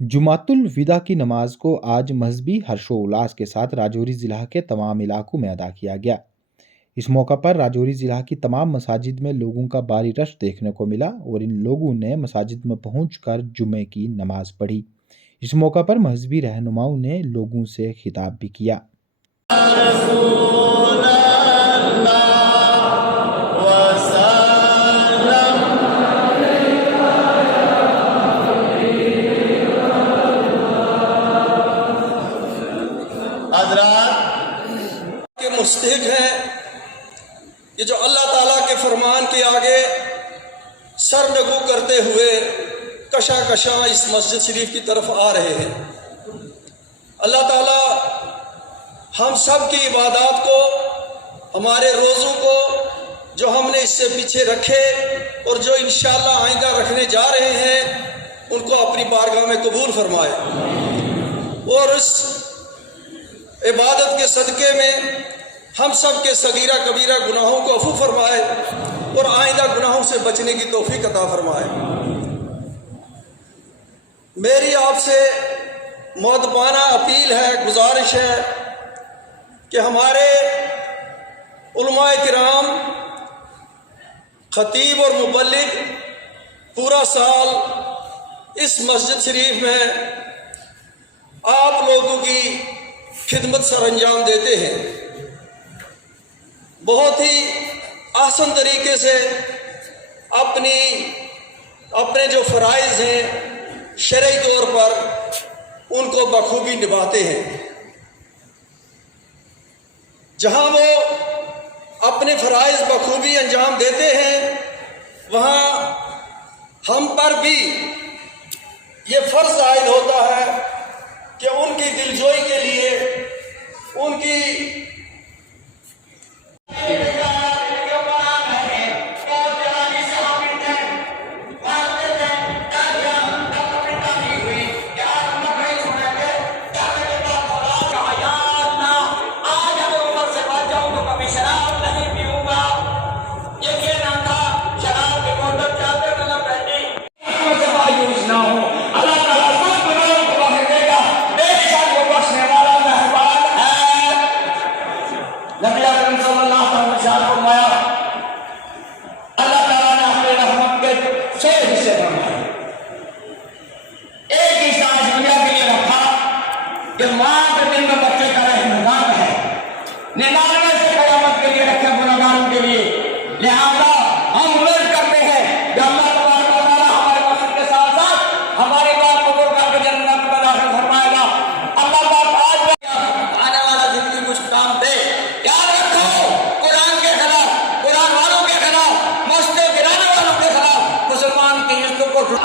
जुमातुल विदा की नमाज को आज मजहबी हर्षोल्लास के साथ राजौरी ज़िला के तमाम इलाकों में अदा किया गया। इस मौका पर राजौरी ज़िला की तमाम मसाजिद में लोगों का भारी रश देखने को मिला और इन लोगों ने मसाजिद में पहुंचकर जुमे की नमाज पढ़ी। इस मौका पर मजहबी रहनुमाओं ने लोगों से खिताब भी किया। के मुस्तहिक हैं ये जो अल्लाह ताला के फरमान के आगे सर नगू करते हुए कशा कशा इस मस्जिद शरीफ की तरफ आ रहे हैं। अल्लाह ताला हम सब की इबादत को, हमारे रोज़ों को जो हमने इससे पीछे रखे और जो इंशाअल्लाह आइंदा रखने जा रहे हैं, उनको अपनी बारगाह में कबूल फरमाए और इस इबादत के सदक़े में हम सब के सगीरा कबीरा गुनाहों को अफू फरमाए और आइंदा गुनाहों से बचने की तौफीक अता फरमाए। मेरी आपसे मुअद्दबाना अपील है, गुजारिश है कि हमारे उलमाए किराम, खतीब और मुबल्लिग पूरा साल इस मस्जिद शरीफ में आप लोगों की खिदमत सर अंजाम देते हैं। बहुत ही आसान तरीके से अपने जो फ़राइज़ हैं शरई तौर पर उनको बखूबी निभाते हैं। जहाँ वो अपने फ़राइज़ बखूबी अंजाम देते हैं, वहाँ हम पर भी ये फ़र्ज़ आयद होता है कि उनकी दिलजोई के लिए उनकी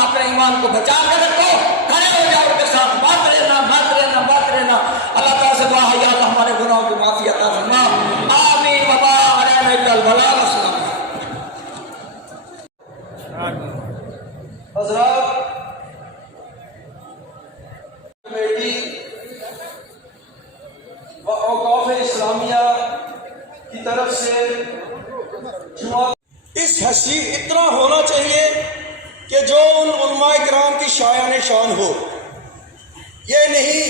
अपने ईमान को बचा कर रखो, खड़े हो जाओ, उनके साथ बात रहना। अल्लाह ताला से दुआ है या अल्लाह हमारे गुनाहों की माफी अता फरमा। आमीन। बाबा अलैहिल बलाग अस्सलाम। हज़रात, कमेटी व औक़ाफ़ इस्लामिया की तरफ से जुमा इस हसी इतना होना चाहिए कि जो उन उलमाए किराम की शायान शान हो। ये नहीं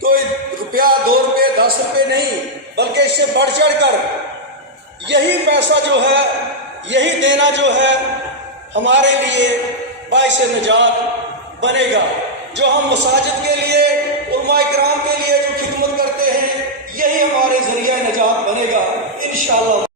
कोई रुपया, 2 रुपये, 10 रुपये नहीं, बल्कि इससे बढ़ चढ़ कर यही पैसा जो है, यही देना जो है हमारे लिए बाइस निजात बनेगा। जो हम मसाजिद के लिए, उलमाए किराम के लिए जो खिदमत करते हैं, यही हमारे ज़रिया निजात बनेगा इंशाअल्लाह।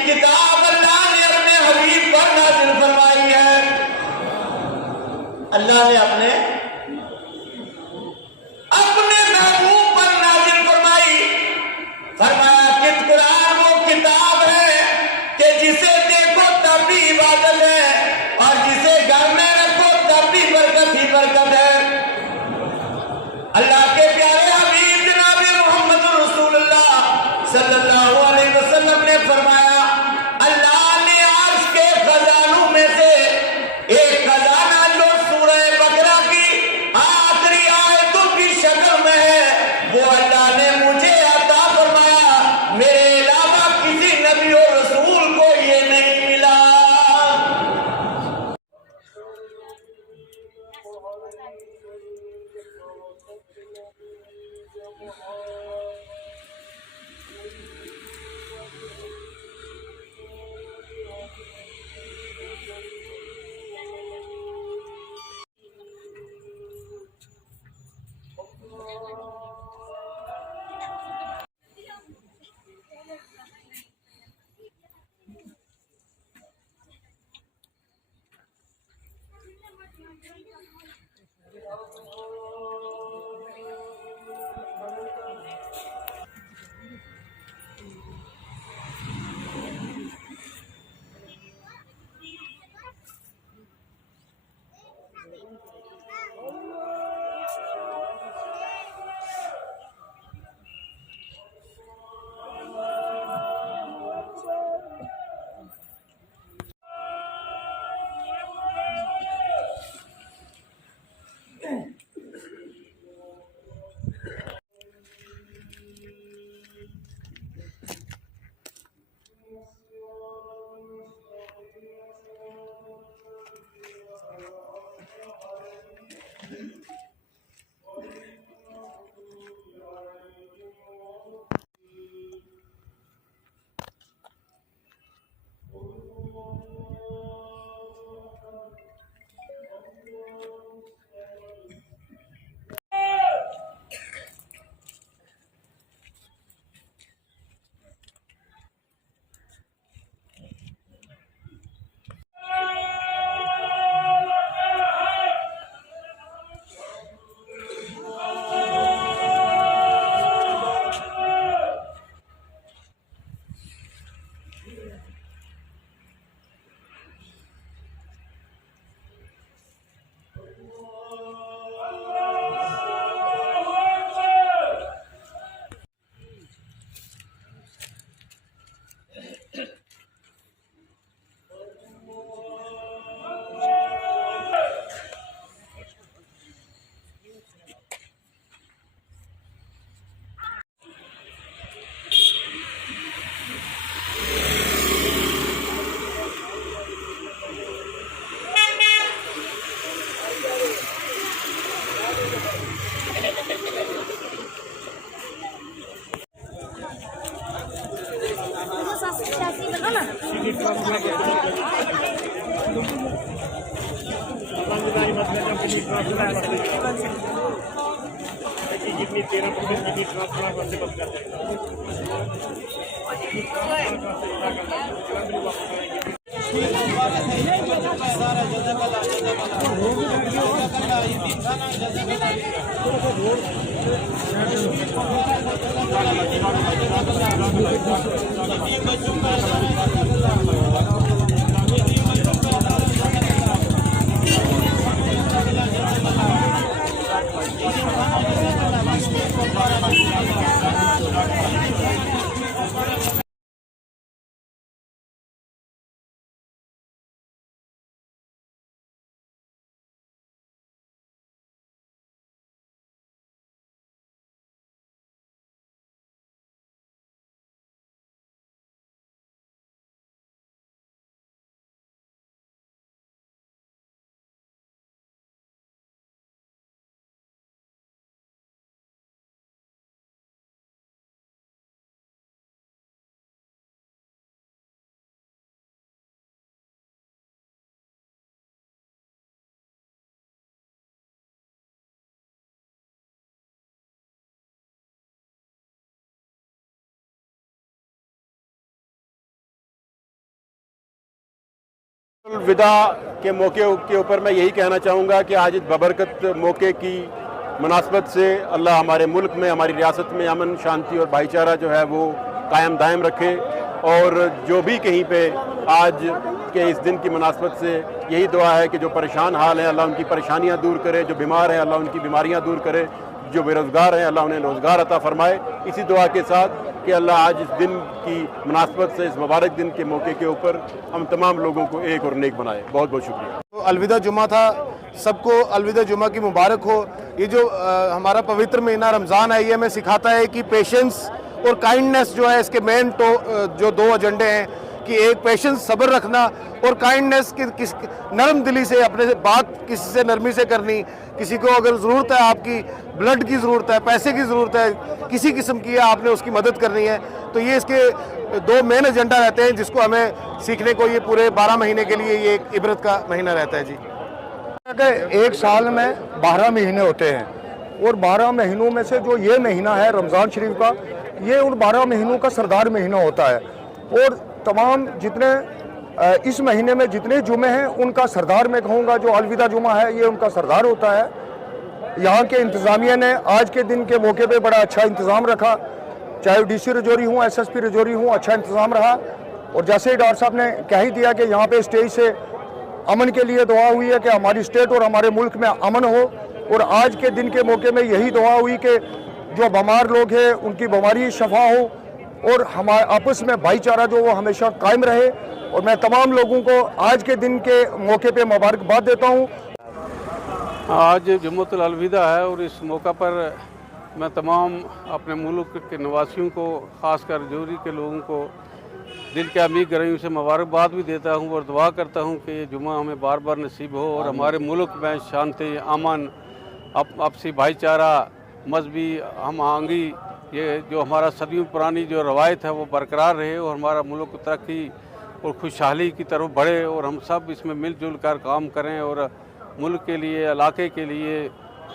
किताब अल्लाह ने अपने हबीब पर नाज़िल फरमाई है। अल्लाह ने अपने महबूब पर नाज़िल फरमाई। फरमाया कि कुरान वो किताब है कि जिसे देखो तब भी इबादत है और जिसे घर में रखो तब भी बरकत ही बरकत है। अल्लाह के प्यारे कितनी 13% कितनी ट्रांसफर बंदे बंद कर विदा के मौके के ऊपर मैं यही कहना चाहूँगा कि आज इस बबरकत मौके की मुनासबत से अल्लाह हमारे मुल्क में, हमारी रियासत में अमन, शांति और भाईचारा जो है वो कायम दायम रखे। और जो भी कहीं पे आज के इस दिन की मुनासबत से यही दुआ है कि जो परेशान हाल हैं अल्लाह उनकी परेशानियाँ दूर करे, जो बीमार हैं अल्लाह उनकी बीमारियाँ दूर करे, जो बेरोज़गार हैं अल्लाह उन्हें रोज़गार अता फरमाए। इसी दुआ के साथ कि अल्लाह आज इस दिन की मुनासबत से, इस मुबारक दिन के मौके के ऊपर हम तमाम लोगों को एक और नेक बनाए। बहुत बहुत शुक्रिया। तो अलविदा जुमा था, सबको अलविदा जुमा की मुबारक हो। ये जो हमारा पवित्र महीना रमज़ान है, ये हमें सिखाता है कि पेशेंस और काइंडनेस जो है इसके मेन जो दो एजेंडे हैं कि एक पेशेंस, सब्र रखना, और काइंडनेस की नरम दिली से अपने से बात किसी से नरमी से करनी। किसी को अगर ज़रूरत है, आपकी ब्लड की ज़रूरत है, पैसे की ज़रूरत है, किसी किस्म की है, आपने उसकी मदद करनी है। तो ये इसके दो मेन एजेंडा रहते हैं जिसको हमें सीखने को ये पूरे 12 महीने के लिए ये एक इबरत का महीना रहता है जी। एक साल में 12 महीने होते हैं और 12 महीनों में से जो ये महीना है रमज़ान शरीफ का, ये उन 12 महीनों का सरदार महीना होता है। और तमाम जितने इस महीने में जितने जुमे हैं उनका सरदार मैं कहूँगा, जो अलविदा जुमा है ये उनका सरदार होता है। यहाँ के इंतज़ामिया ने आज के दिन के मौके पे बड़ा अच्छा इंतज़ाम रखा, चाहे DC रजौरी हूँ, SSP रजौरी हूँ, अच्छा इंतज़ाम रहा। और जैसे ही डॉक्टर साहब ने कह ही दिया कि यहाँ पे स्टेज से अमन के लिए दुआ हुई है कि हमारी स्टेट और हमारे मुल्क में अमन हो। और आज के दिन के मौके में यही दुआ हुई कि जो बीमार लोग हैं उनकी बीमारी शफा हो और हमारे आपस में भाईचारा जो वो हमेशा कायम रहे। और मैं तमाम लोगों को आज के दिन के मौके पे मुबारकबाद देता हूँ। आज जुम्मतुल अलविदा है और इस मौका पर मैं तमाम अपने मुल्क के निवासियों को, ख़ासकर रजौरी के लोगों को दिल के अमीर गहराइयों से मुबारकबाद भी देता हूँ और दुआ करता हूँ कि ये जुमा हमें बार बार नसीब हो और हमारे मुल्क में शांति, अमन, आपसी भाईचारा, मजहबी हम आहंगी, ये जो हमारा सदियों पुरानी जो रवायत है वो बरकरार रहे और हमारा मुल्क तरक्की और खुशहाली की तरफ बढ़े और हम सब इसमें मिलजुल कर काम करें और मुल्क के लिए, इलाके के लिए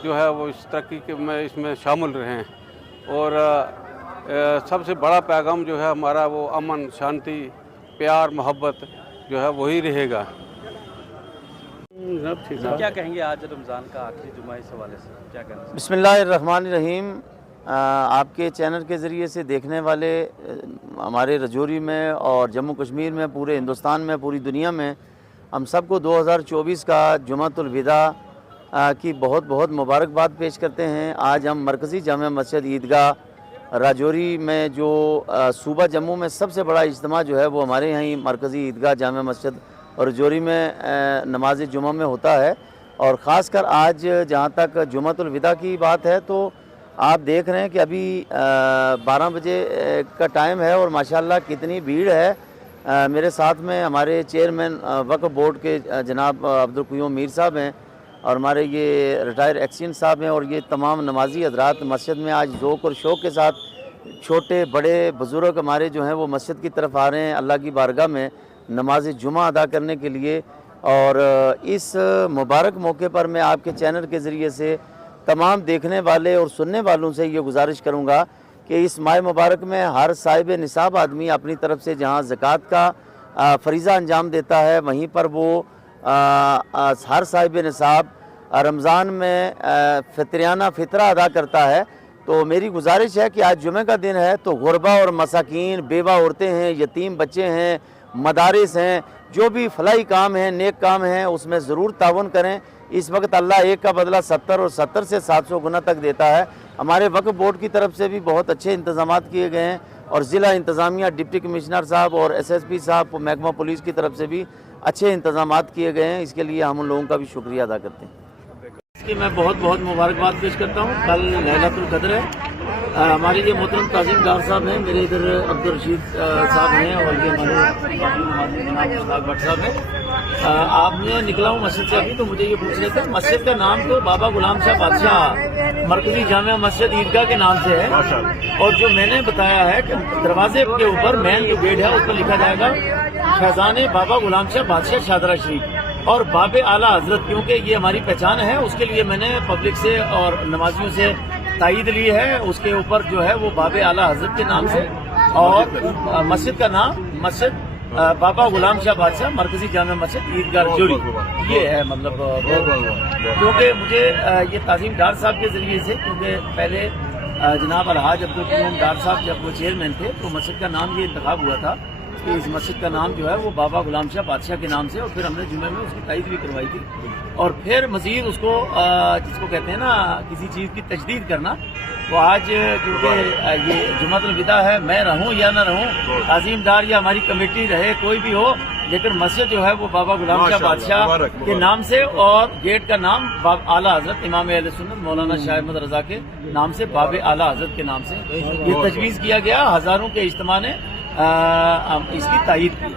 जो है वो इस तरक्की के में इसमें शामिल रहें। और सबसे बड़ा पैगाम जो है हमारा वो अमन, शांति, प्यार, मोहब्बत जो है वही रहेगा। क्या कहेंगे आज रमज़ान का आखिरी जुमा, इस हवाले से क्या कहना? बिस्मिल्लाहिर्रहमानिर्रहीम। आपके चैनल के ज़रिए से देखने वाले हमारे रजौरी में और जम्मू कश्मीर में, पूरे हिंदुस्तान में, पूरी दुनिया में हम सबको 2024 का जुमातुल विदा की बहुत बहुत मुबारकबाद पेश करते हैं। आज हम मरकज़ी जामा मस्जिद ईदगाह राजौरी में जो सूबा जम्मू में सबसे बड़ा इज्तिमा जो है वो हमारे यहाँ ही मरकज़ी ईदगाह जामा मस्जिद और रजौरी में नमाज जुमा में होता है। और ख़ासकर आज जहाँ तक जुमातुल विदा की बात है तो आप देख रहे हैं कि अभी 12 बजे का टाइम है और माशाल्लाह कितनी भीड़ है। मेरे साथ में हमारे चेयरमैन वक्फ बोर्ड के जनाब अब्दुल क़य्यूम मीर साहब हैं और हमारे ये रिटायर एक्सीडेंट साहब हैं और ये तमाम नमाजी हज़रात मस्जिद में आज ज़ौक़ और शौक़ के साथ, छोटे बड़े बुज़ुर्ग हमारे जो हैं वो मस्जिद की तरफ आ रहे हैं अल्लाह की बारगाह में नमाज जुमा अदा करने के लिए। और इस मुबारक मौके पर मैं आपके चैनल के ज़रिए से तमाम देखने वाले और सुनने वालों से ये गुजारिश करूँगा कि इस माह मुबारक में हर साहिब निसाब आदमी अपनी तरफ से जहाँ ज़कात का फरीज़ा अंजाम देता है, वहीं पर वो हर साहिब निसाब रमज़ान में फितरियाना फ़ितरा अदा करता है। तो मेरी गुजारिश है कि आज जुमे का दिन है, तो गुरबा और मसाकीन, बेवा औरतें हैं, यतीम बच्चे हैं, मदारिस हैं, जो भी फलाई काम हैं, नेक काम हैं, उसमें ज़रूर तावन करें। इस वक्त अल्लाह एक का बदला 70 और 70 से 700 गुना तक देता है। हमारे वक्फ बोर्ड की तरफ से भी बहुत अच्छे इंतजाम किए गए हैं और ज़िला इंतज़ामिया, डिप्टी कमिश्नर साहब और SSP साहब, महकमा पुलिस की तरफ से भी अच्छे इंतजाम किए गए हैं। इसके लिए हम उन लोगों का भी शुक्रिया अदा करते हैं। इसकी मैं बहुत बहुत मुबारकबाद पेश करता हूँ। कल लैलतुल कद्र है। हमारे ये मोहतरम ताज़ीम डार साहब हैं, मेरे इधर अब्दुल रशीद साहब हैं और ये हमारे भट्ट साहब हैं। आपने निकला हूँ मस्जिद से अभी, तो मुझे ये पूछ रहे थे, मस्जिद का नाम तो बाबा गुलाम शाह बादशाह मरकजी जामिया मस्जिद ईदगाह के नाम से है, और जो मैंने बताया है कि दरवाजे के ऊपर मेन जो गेट है उस पर लिखा जाएगा फैजान बाबा गुलाम शाह बादशाह शादरा शरीफ और बाबे आला हजरत, क्योंकि ये हमारी पहचान है। उसके लिए मैंने पब्लिक से और नमाजियों से तायीद ली है। उसके ऊपर जो है वो बाबे आला हजरत के नाम से, और मस्जिद का नाम मस्जिद बाबा गुलाम शाह बादशाह मरकजी जामिया मस्जिद ईदगाह राजौरी, ये है। मतलब क्योंकि मुझे ये ताज़ीम डार साहब के जरिए से, क्योंकि पहले जनाब अलहाज अब्दुल करीम डार साहब जब वो चेयरमैन थे तो मस्जिद का नाम ये इंतखाब हुआ था कि इस मस्जिद का नाम जो है वो बाबा गुलाम शाह बादशाह के नाम से, और फिर हमने जुमे में उसकी तायीद भी करवाई थी। और फिर मजीद उसको जिसको कहते हैं ना किसी चीज़ की तजदीद करना, तो आज क्योंकि ये जुमातुल विदा है, मैं रहूं या ना रहूं, ताज़ीम डार या हमारी कमेटी रहे, कोई भी हो, लेकिन मस्जिद जो है वो बाबा गुलाम शाह बादशाह के नाम से, और गेट का नाम आला हजरत इमाम अहले सुन्नत मौलाना शाह अहमद रजा के नाम से, बाबे आला हजरत के नाम से ये तजवीज़ किया गया। हज़ारों के इज्तिमा ने इसकी तायीद की।